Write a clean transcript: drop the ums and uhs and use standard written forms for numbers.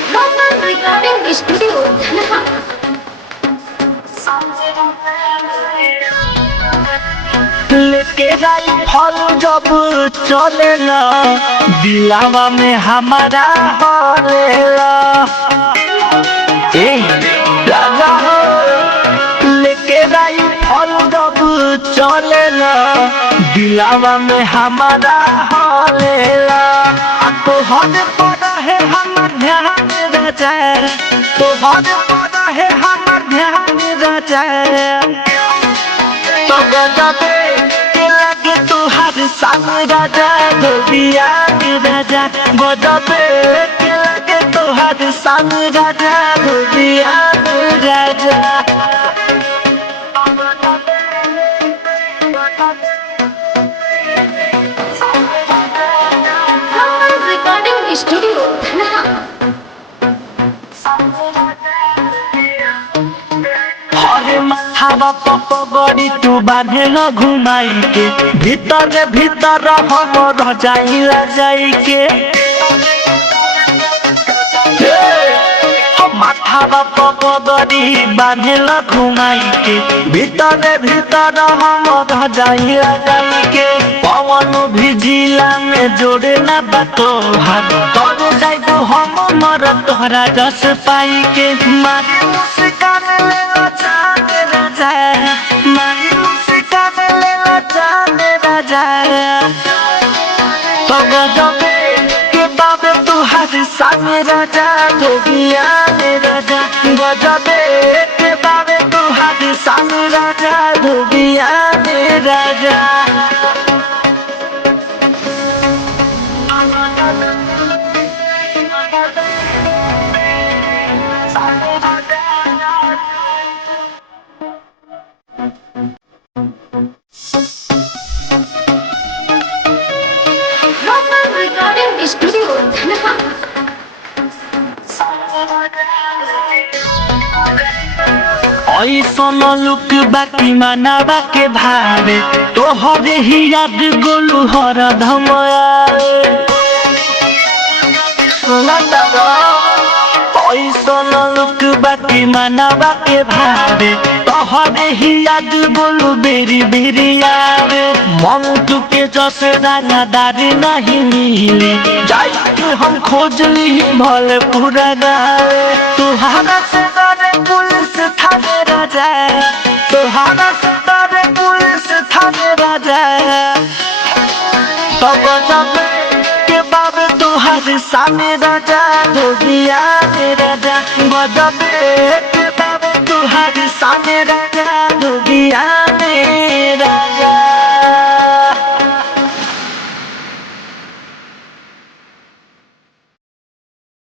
Recording studio Dhanaha. लेके जाई फल जब चलेला दिलावा में हमारा हरेला ए राजा हो लेके जाई फल जब चलेला दिलावा में हमारा हरेला तो हद पड़ा है हमार ध्यान राजा तो हद पड़ा है हमार ध्यान राजा तो गजबे के लगे तुहार संग राजा धोबिया राजा गजबे के लगे तुहार संग राजा धोबिया राजा Recording studio Dhanaha. हरे माथावा पपगड़ी तू बांधे न घुमाई के भीतर भीतर हम रह जाई के माथावा पपगड़ी बांधे न घुमाई के भीतर भीतर हम रह जाई के पवन भी जिला में जोड़े न बातो हाथ तोड़ जाई तो हम मर तोहरा जस पाई के मारे मुस्कान ले चाँद राजा मारे मुस्कान ले चाँद राजा तो गजबे के बाबे तुहार संग राजा धोबिया राजा गजबे के बाबे तुहार संग राजा धोबिया राजा Recording studio Dhanaha. ऐसन लुक बाकी मनावा के भावे तोहरे ही याद गोलू हर धमयावे ऐसन लुक बाकी मनावा के भावे तोहरे ही याद गोलू बेरी बेरी आवे मन तुके जस दानादारी नहीं मिली जाई के हम खोज ली भले पूरा गावे तुहारा से डरे पुलिस थाने राजा तुहारा से डरे पुलिस थाने राजा तो गजबे के बाबे तुहार सामने राजा धोबिया राजा गजबे के बाबे तुहार सामने राजा धोबिया